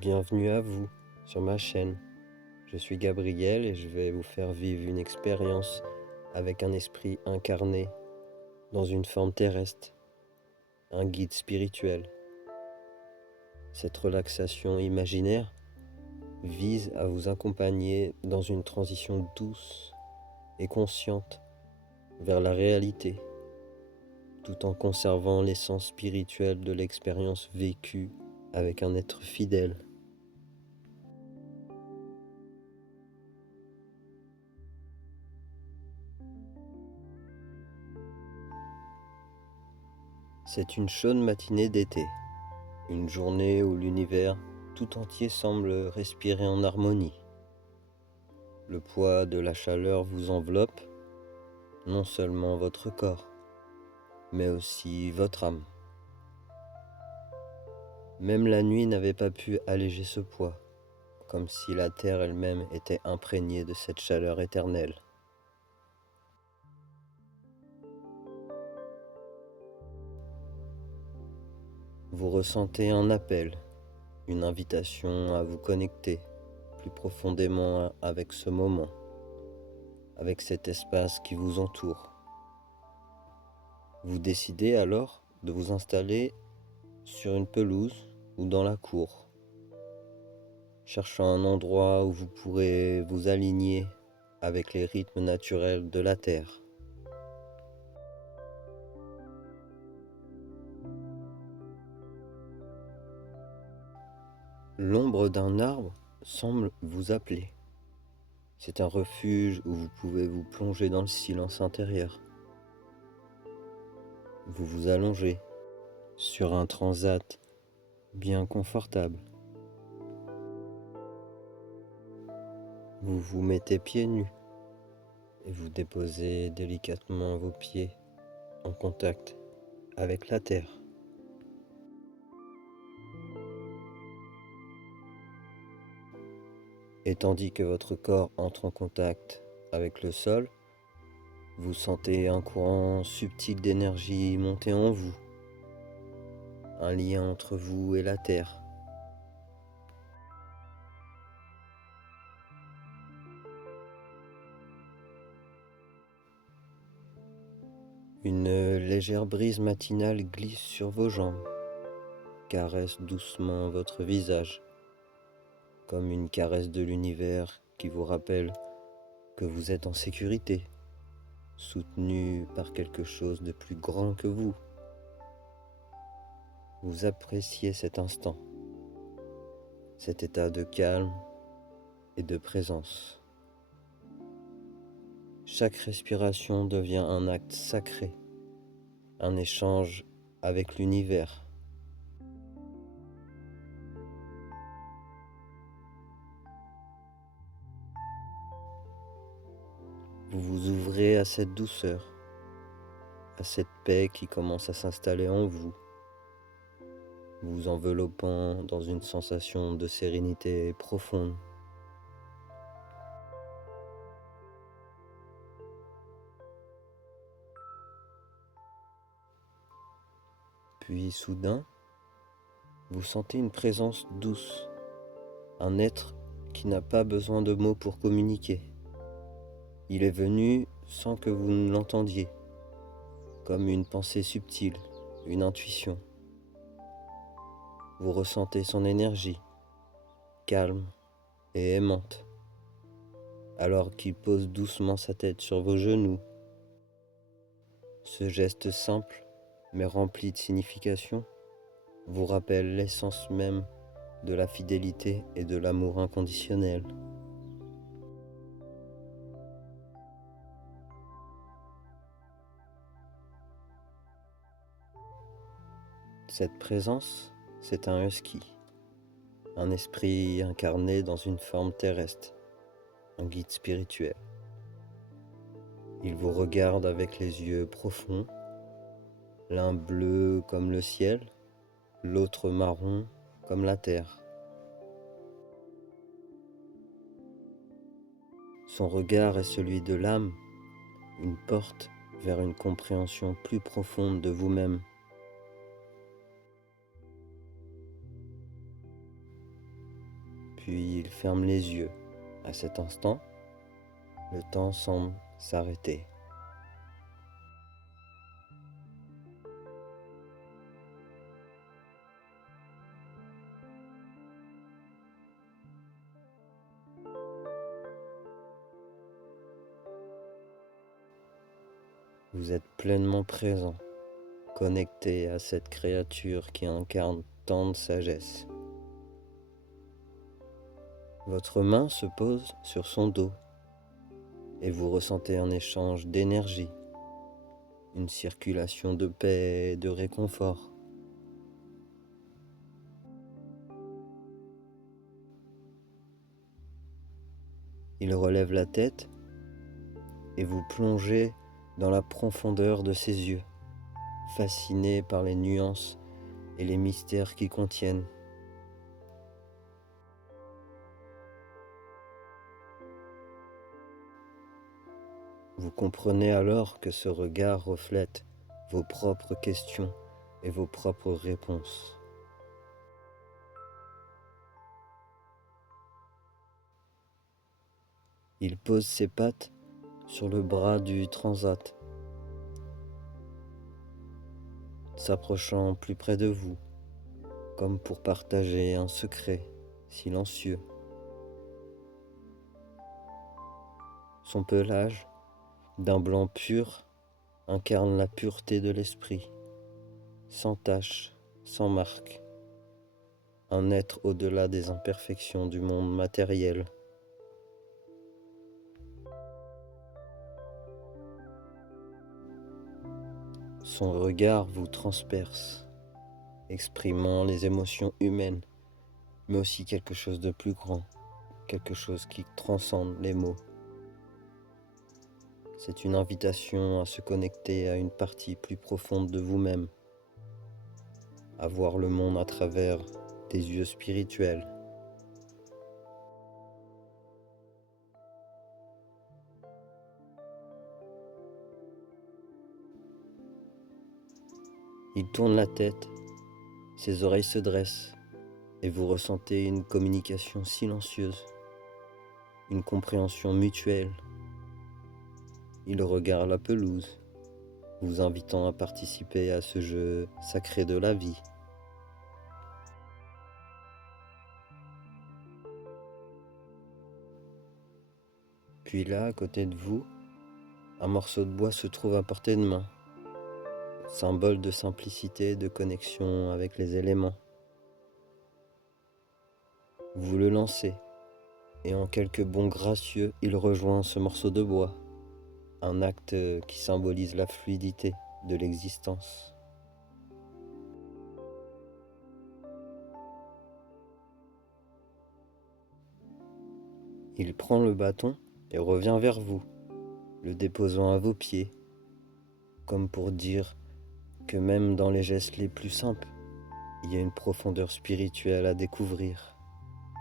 Bienvenue à vous sur ma chaîne. Je suis Gabriel et je vais vous faire vivre une expérience avec un esprit incarné dans une forme terrestre, un guide spirituel. Cette relaxation imaginaire vise à vous accompagner dans une transition douce et consciente vers la réalité, tout en conservant l'essence spirituelle de l'expérience vécue avec un être fidèle. C'est une chaude matinée d'été, une journée où l'univers tout entier semble respirer en harmonie. Le poids de la chaleur vous enveloppe, non seulement votre corps, mais aussi votre âme. Même la nuit n'avait pas pu alléger ce poids, comme si la terre elle-même était imprégnée de cette chaleur éternelle. Vous ressentez un appel, une invitation à vous connecter plus profondément avec ce moment, avec cet espace qui vous entoure. Vous décidez alors de vous installer sur une pelouse ou dans la cour, cherchant un endroit où vous pourrez vous aligner avec les rythmes naturels de la terre. L'ombre d'un arbre semble vous appeler. C'est un refuge où vous pouvez vous plonger dans le silence intérieur. Vous vous allongez sur un transat bien confortable. Vous vous mettez pieds nus et vous déposez délicatement vos pieds en contact avec la terre. Et tandis que votre corps entre en contact avec le sol, vous sentez un courant subtil d'énergie monter en vous, un lien entre vous et la terre. Une légère brise matinale glisse sur vos jambes, caresse doucement votre visage, comme une caresse de l'univers qui vous rappelle que vous êtes en sécurité, soutenu par quelque chose de plus grand que vous. Vous appréciez cet instant, cet état de calme et de présence. Chaque respiration devient un acte sacré, un échange avec l'univers. Vous vous ouvrez à cette douceur, à cette paix qui commence à s'installer en vous, vous enveloppant dans une sensation de sérénité profonde. Puis soudain, vous sentez une présence douce, un être qui n'a pas besoin de mots pour communiquer. Il est venu sans que vous ne l'entendiez, comme une pensée subtile, une intuition. Vous ressentez son énergie, calme et aimante, alors qu'il pose doucement sa tête sur vos genoux. Ce geste simple, mais rempli de signification, vous rappelle l'essence même de la fidélité et de l'amour inconditionnel. Cette présence, c'est un husky, un esprit incarné dans une forme terrestre, un guide spirituel. Il vous regarde avec les yeux profonds, l'un bleu comme le ciel, l'autre marron comme la terre. Son regard est celui de l'âme, une porte vers une compréhension plus profonde de vous-même. puis il ferme les yeux. À cet instant, le temps semble s'arrêter. Vous êtes pleinement présent, connecté à cette créature qui incarne tant de sagesse. Votre main se pose sur son dos et vous ressentez un échange d'énergie, une circulation de paix et de réconfort. Il relève la tête et vous plongez dans la profondeur de ses yeux, fasciné par les nuances et les mystères qu'ils contiennent. Vous comprenez alors que ce regard reflète vos propres questions et vos propres réponses. Il pose ses pattes sur le bras du transat, s'approchant plus près de vous, comme pour partager un secret silencieux. Son pelage, d'un blanc pur, incarne la pureté de l'esprit, sans tache, sans marque, un être au-delà des imperfections du monde matériel. Son regard vous transperce, exprimant les émotions humaines, mais aussi quelque chose de plus grand, quelque chose qui transcende les mots. C'est une invitation à se connecter à une partie plus profonde de vous-même, à voir le monde à travers des yeux spirituels. Il tourne la tête, ses oreilles se dressent et vous ressentez une communication silencieuse, une compréhension mutuelle. Il regarde la pelouse, vous invitant à participer à ce jeu sacré de la vie. Puis là, à côté de vous, un morceau de bois se trouve à portée de main, symbole de simplicité, de connexion avec les éléments. Vous le lancez, et en quelques bonds gracieux, il rejoint ce morceau de bois, un acte qui symbolise la fluidité de l'existence. Il prend le bâton et revient vers vous, le déposant à vos pieds, comme pour dire que même dans les gestes les plus simples, il y a une profondeur spirituelle à découvrir,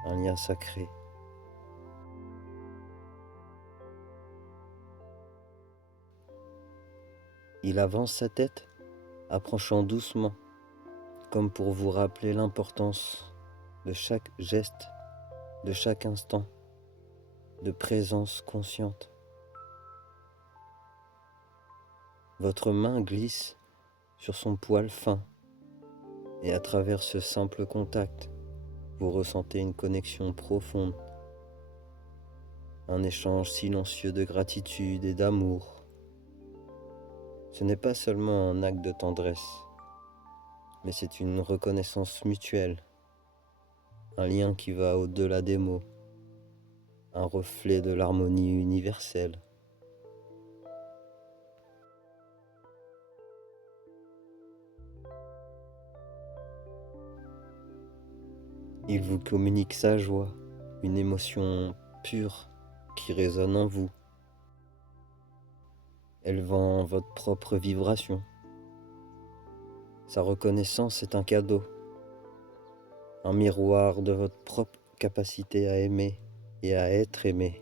un lien sacré. Il avance sa tête, approchant doucement, comme pour vous rappeler l'importance de chaque geste, de chaque instant, de présence consciente. Votre main glisse sur son poil fin, et à travers ce simple contact, vous ressentez une connexion profonde, un échange silencieux de gratitude et d'amour. Ce n'est pas seulement un acte de tendresse, mais c'est une reconnaissance mutuelle, un lien qui va au-delà des mots, un reflet de l'harmonie universelle. Il vous communique sa joie, une émotion pure qui résonne en vous, élevant votre propre vibration. Sa reconnaissance est un cadeau, un miroir de votre propre capacité à aimer et à être aimé.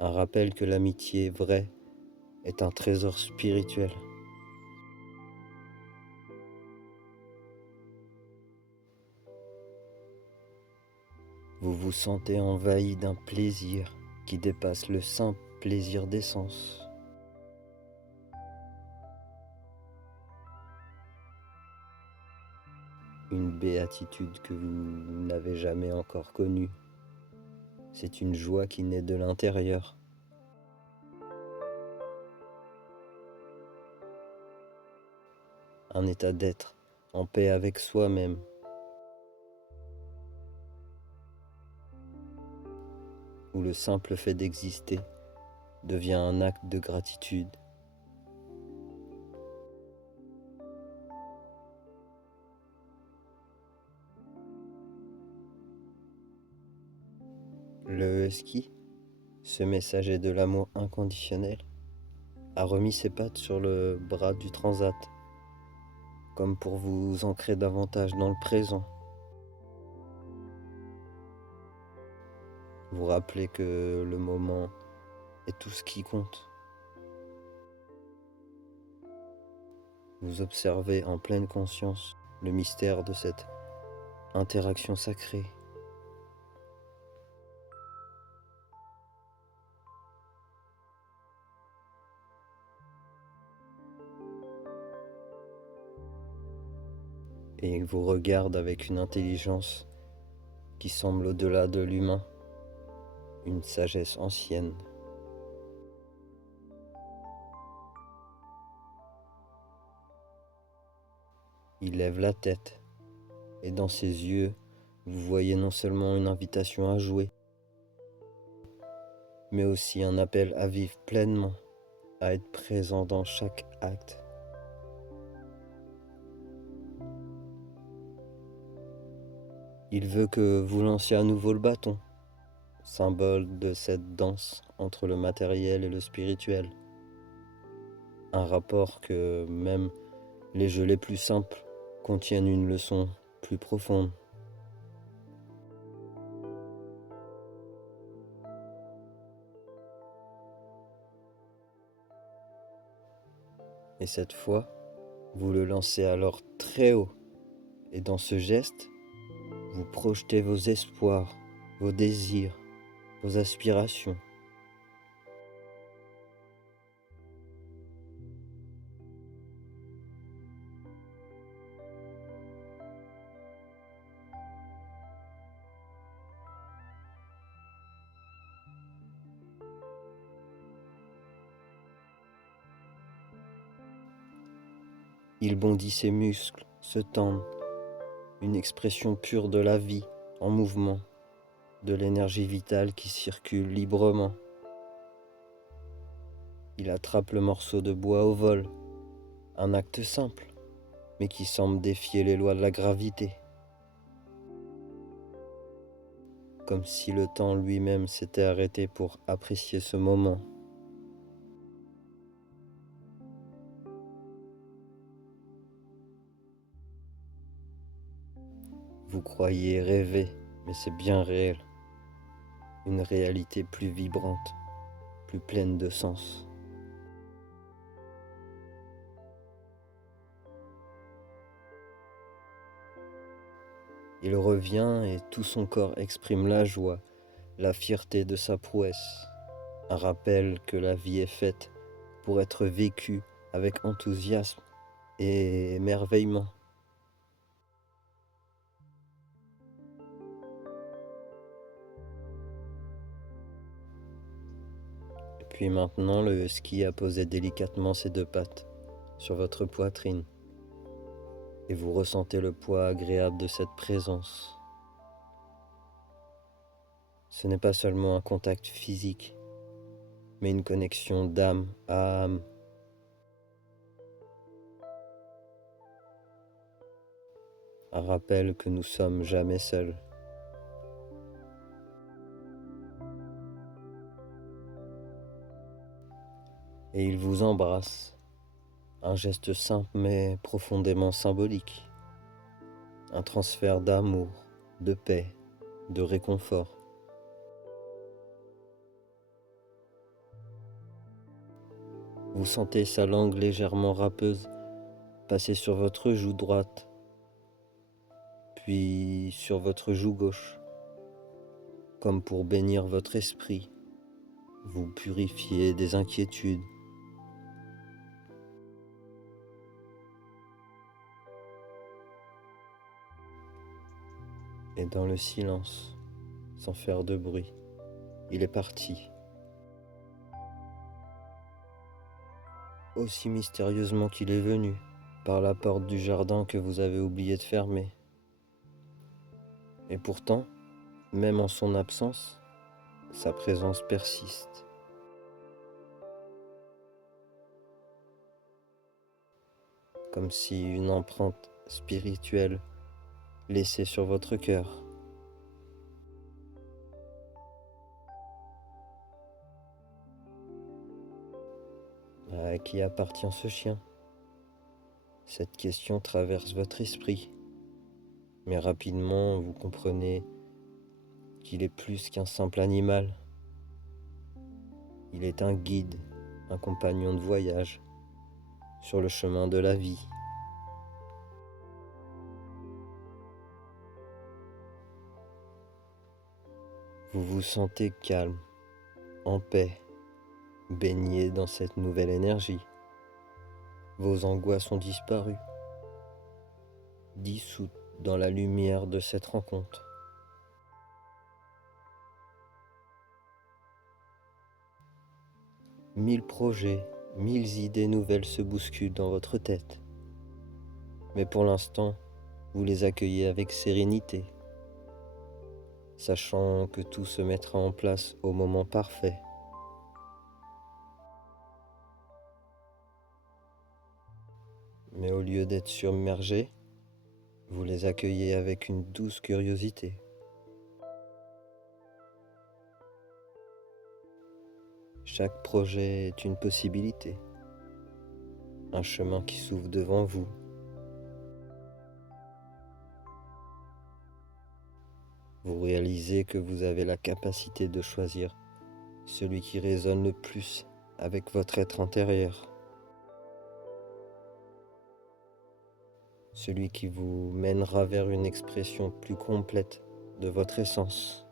Un rappel que l'amitié vraie est un trésor spirituel. Vous vous sentez envahi d'un plaisir qui dépasse le simple plaisir des sens. Une béatitude que vous n'avez jamais encore connue. C'est une joie qui naît de l'intérieur. Un état d'être en paix avec soi-même. Où le simple fait d'exister devient un acte de gratitude. Le husky, ce messager de l'amour inconditionnel, a remis ses pattes sur le bras du transat, comme pour vous ancrer davantage dans le présent. Vous rappelez que le moment est tout ce qui compte. Vous observez en pleine conscience le mystère de cette interaction sacrée. Et il vous regarde avec une intelligence qui semble au-delà de l'humain, une sagesse ancienne. Il lève la tête, et dans ses yeux, vous voyez non seulement une invitation à jouer, mais aussi un appel à vivre pleinement, à être présent dans chaque acte. Il veut que vous lanciez à nouveau le bâton, symbole de cette danse entre le matériel et le spirituel. Un rapport que même les jeux les plus simples contiennent une leçon plus profonde. Et cette fois, vous le lancez alors très haut. Et dans ce geste, vous projetez vos espoirs, vos désirs, vos aspirations. Il bondit ses muscles, se tendent, une expression pure de la vie en mouvement, de l'énergie vitale qui circule librement. Il attrape le morceau de bois au vol, un acte simple, mais qui semble défier les lois de la gravité. Comme si le temps lui-même s'était arrêté pour apprécier ce moment. Vous croyez rêver, mais c'est bien réel. Une réalité plus vibrante, plus pleine de sens. Il revient et tout son corps exprime la joie, la fierté de sa prouesse. Un rappel que la vie est faite pour être vécue avec enthousiasme et émerveillement. Puis maintenant, le husky a posé délicatement ses deux pattes sur votre poitrine et vous ressentez le poids agréable de cette présence. Ce n'est pas seulement un contact physique, mais une connexion d'âme à âme. Un rappel que nous sommes jamais seuls. Et il vous embrasse, un geste simple mais profondément symbolique, un transfert d'amour, de paix, de réconfort. Vous sentez sa langue légèrement râpeuse passer sur votre joue droite, puis sur votre joue gauche, comme pour bénir votre esprit, vous purifier des inquiétudes. Et dans le silence, sans faire de bruit, il est parti. Aussi mystérieusement qu'il est venu, par la porte du jardin que vous avez oublié de fermer. Et pourtant, même en son absence, sa présence persiste. Comme si une empreinte spirituelle laissée sur votre cœur. À qui appartient ce chien? Cette question traverse votre esprit, mais rapidement vous comprenez qu'il est plus qu'un simple animal. Il est un guide, un compagnon de voyage sur le chemin de la vie. Vous vous sentez calme, en paix, baigné dans cette nouvelle énergie. Vos angoisses ont disparu, dissoutes dans la lumière de cette rencontre. Mille projets, mille idées nouvelles se bousculent dans votre tête. Mais pour l'instant, vous les accueillez avec sérénité, sachant que tout se mettra en place au moment parfait. Mais au lieu d'être submergé, vous les accueillez avec une douce curiosité. Chaque projet est une possibilité, un chemin qui s'ouvre devant vous. Vous réalisez que vous avez la capacité de choisir celui qui résonne le plus avec votre être intérieur. Celui qui vous mènera vers une expression plus complète de votre essence.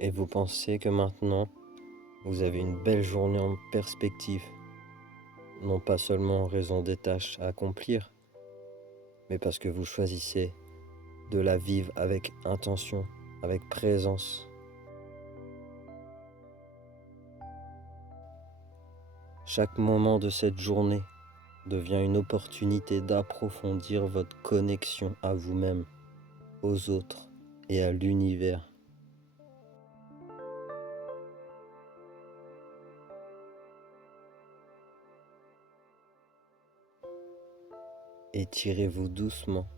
Et vous pensez que maintenant, vous avez une belle journée en perspective, non pas seulement en raison des tâches à accomplir, mais parce que vous choisissez de la vivre avec intention, avec présence. Chaque moment de cette journée devient une opportunité d'approfondir votre connexion à vous-même, aux autres et à l'univers. Étirez-vous doucement,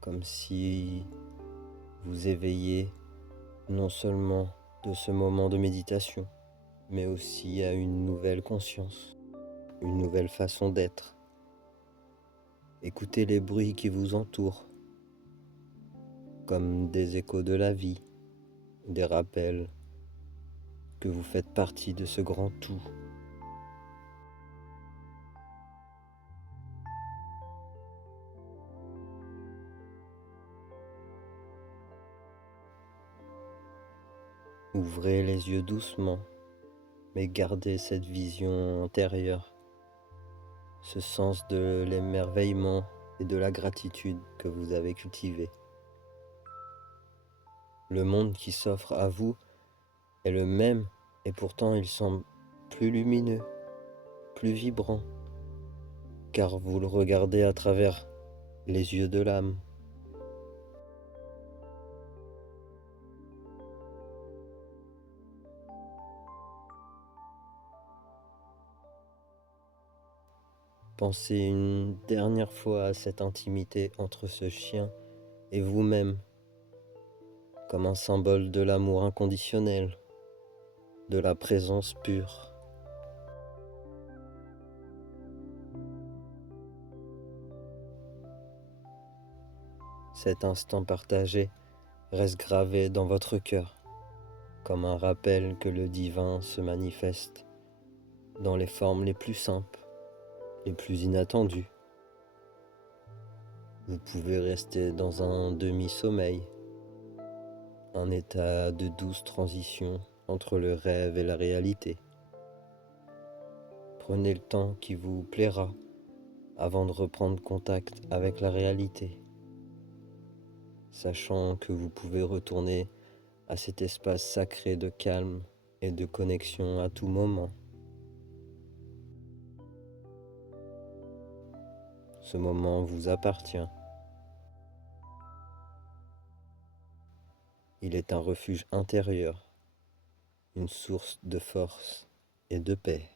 comme si vous éveillez non seulement de ce moment de méditation, mais aussi à une nouvelle conscience, une nouvelle façon d'être. Écoutez les bruits qui vous entourent, comme des échos de la vie, des rappels que vous faites partie de ce grand tout. Ouvrez les yeux doucement, mais gardez cette vision intérieure, ce sens de l'émerveillement et de la gratitude que vous avez cultivé. Le monde qui s'offre à vous est le même et pourtant il semble plus lumineux, plus vibrant, car vous le regardez à travers les yeux de l'âme. Pensez une dernière fois à cette intimité entre ce chien et vous-même, comme un symbole de l'amour inconditionnel, de la présence pure. Cet instant partagé reste gravé dans votre cœur, comme un rappel que le divin se manifeste dans les formes les plus simples, les plus inattendues. Vous pouvez rester dans un demi-sommeil, un état de douce transition entre le rêve et la réalité. Prenez le temps qui vous plaira avant de reprendre contact avec la réalité, sachant que vous pouvez retourner à cet espace sacré de calme et de connexion à tout moment. Ce moment vous appartient. Il est un refuge intérieur, une source de force et de paix.